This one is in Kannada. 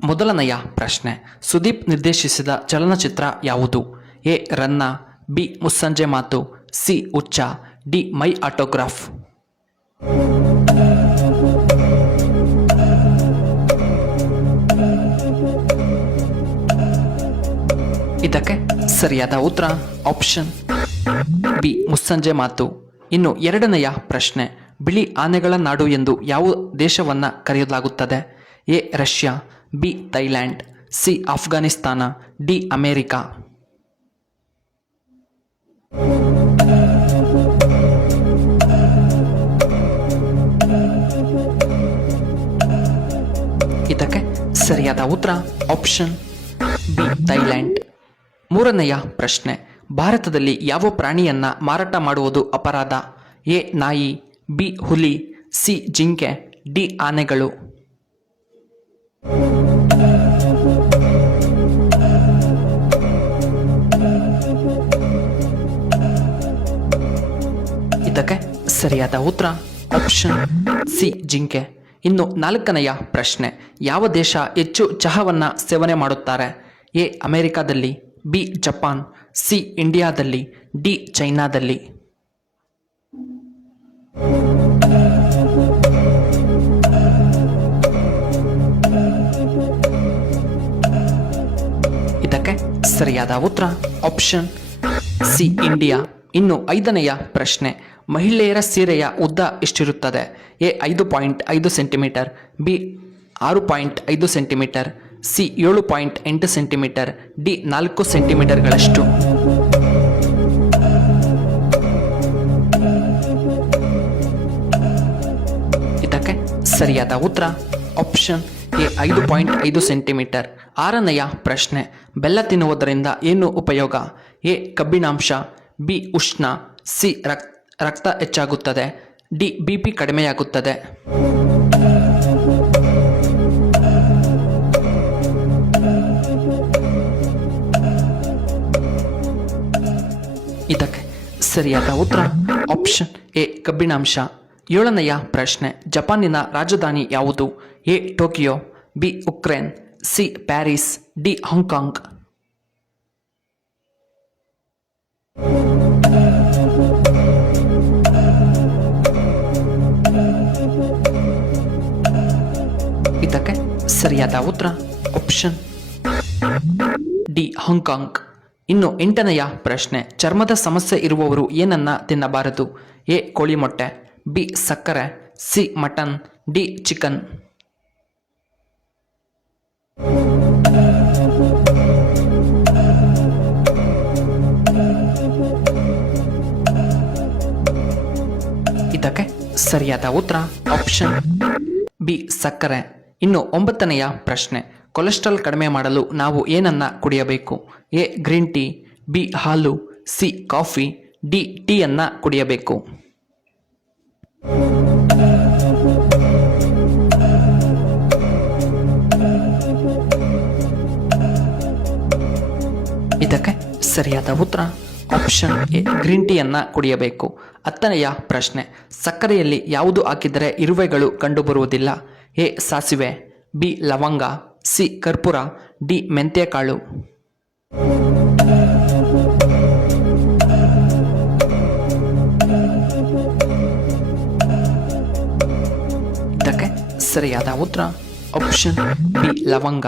ಮೊದಲನೆಯ ಪ್ರಶ್ನೆ, ಸುದೀಪ್ ನಿರ್ದೇಶಿಸಿದ ಚಲನಚಿತ್ರ ಯಾವುದು? ಎ ರನ್ನ, ಬಿ ಮುಸ್ಸಂಜೆ ಮಾತು, ಸಿ ಹುಚ್ಚ, ಡಿ ಮೈ ಆಟೋಗ್ರಾಫ್. ಇದಕ್ಕೆ ಸರಿಯಾದ ಉತ್ತರ ಆಪ್ಷನ್ ಬಿ ಮುಸ್ಸಂಜೆ ಮಾತು. ಇನ್ನು ಎರಡನೆಯ ಪ್ರಶ್ನೆ, ಬಿಳಿ ಆನೆಗಳ ನಾಡು ಎಂದು ಯಾವ ದೇಶವನ್ನ ಕರೆಯಲಾಗುತ್ತದೆ? A Russia, B Thailand, C Afghanistan, D America. ಇದಕ್ಕೆ ಸರಿಯಾದ ಉತ್ತರ ಆಪ್ಷನ್ ಬಿ ಥೈಲ್ಯಾಂಡ್. ಮೂರನೆಯ ಪ್ರಶ್ನೆ, ಭಾರತದಲ್ಲಿ ಯಾವ ಪ್ರಾಣಿಯನ್ನ ಮಾರಾಟ ಮಾಡುವುದು ಅಪರಾಧ? ಎ ನಾಯಿ, ಬಿ ಹುಲಿ, ಸಿ ಜಿಂಕೆ, ಡಿ ಆನೆಗಳು. ಇದಕ್ಕೆ ಸರಿಯಾದ ಉತ್ತರ ಆಪ್ಷನ್ ಸಿ ಜಿಂಕೆ. ಇನ್ನು ನಾಲ್ಕನೆಯ ಪ್ರಶ್ನೆ, ಯಾವ ದೇಶ ಹೆಚ್ಚು ಚಹಾವನ್ನ ಸೇವನೆ ಮಾಡುತ್ತಾರೆ? ಎ ಅಮೆರಿಕಾದಲ್ಲಿ, ಬಿ ಜಪಾನ್, ಸಿ ಇಂಡಿಯಾದಲ್ಲಿ, ಡಿ ಚೈನಾದಲ್ಲಿ. ಇದಕ್ಕೆ ಸರಿಯಾದ ಉತ್ತರ ಆಪ್ಷನ್ ಸಿ ಇಂಡಿಯಾ. ಇನ್ನು ಐದನೆಯ ಪ್ರಶ್ನೆ, ಮಹಿಳೆಯರ ಸೀರೆಯ ಉದ್ದ ಎಷ್ಟಿರುತ್ತದೆ? A 5.5 centimetre, B 6.5 centimetre, C 7.8 centimetre, D 4 ಸೆಂಟಿಮೀಟರ್ಗಳಷ್ಟು. ಇದಕ್ಕೆ ಸರಿಯಾದ ಉತ್ತರ ಆಪ್ಷನ್ ಎ 5.5 ಸೆಂಟಿಮೀಟರ್. ಆರನೆಯ ಪ್ರಶ್ನೆ, ಬೆಲ್ಲ ತಿನ್ನುವುದರಿಂದ ಏನು ಉಪಯೋಗ? ಎ ಕಬ್ಬಿಣಾಂಶ, ಬಿ ಉಷ್ಣ, ಸಿ ರಕ್ತ ಹೆಚ್ಚಾಗುತ್ತದೆ, ಡಿ ಬಿಪಿ ಕಡಿಮೆಯಾಗುತ್ತದೆ. ಇದಕ್ಕೆ ಸರಿಯಾದ ಉತ್ತರ ಆಪ್ಷನ್ ಎ ಕಬ್ಬಿಣಾಂಶ. ಏಳನೆಯ ಪ್ರಶ್ನೆ, ಜಪಾನಿನ ರಾಜಧಾನಿ ಯಾವುದು? A Tokyo, B Ukraine, C Paris, D Hong Kong. ಇದಕ್ಕೆ ಸರಿಯಾದ ಉತ್ತರ ಆಪ್ಷನ್ ಡಿ ಹಾಂಗ್ಕಾಂಗ್. ಇನ್ನು ಎಂಟನೆಯ ಪ್ರಶ್ನೆ, ಚರ್ಮದ ಸಮಸ್ಯೆ ಇರುವವರು ಏನನ್ನ ತಿನ್ನಬಾರದು? ಎ ಕೋಳಿ ಮೊಟ್ಟೆ, ಬಿ ಸಕ್ಕರೆ, ಸಿ ಮಟನ್, ಡಿ ಚಿಕನ್. ಇದಕ್ಕೆ ಸರಿಯಾದ ಉತ್ತರ ಆಪ್ಷನ್ ಬಿ ಸಕ್ಕರೆ. ಇನ್ನು ಒಂಬತ್ತನೆಯ ಪ್ರಶ್ನೆ, ಕೊಲೆಸ್ಟ್ರಾಲ್ ಕಡಿಮೆ ಮಾಡಲು ನಾವು ಏನನ್ನ ಕುಡಿಯಬೇಕು? ಎ ಗ್ರೀನ್ ಟೀ, ಬಿ ಹಾಲು, ಸಿ ಕಾಫಿ, ಡಿ ಟೀಯನ್ನ ಕುಡಿಯಬೇಕು. ಇದಕ್ಕೆ ಸರಿಯಾದ ಉತ್ತರ ಆಪ್ಷನ್ ಎ ಗ್ರೀನ್ ಟೀಯನ್ನ ಕುಡಿಯಬೇಕು. ಹತ್ತನೆಯ ಪ್ರಶ್ನೆ, ಸಕ್ಕರೆಯಲ್ಲಿ ಯಾವುದು ಹಾಕಿದರೆ ಇರುವೆಗಳು ಕಂಡುಬರುವುದಿಲ್ಲ? ಎ ಸಾಸಿವೆ, ಬಿ ಲವಂಗ, ಸಿ ಕರ್ಪೂರ, ಡಿ ಮೆಂತ್ಯಕಾಳು. ಇದಕ್ಕೆ ಸರಿಯಾದ ಉತ್ತರ ಆಪ್ಷನ್ ಬಿ ಲವಂಗ.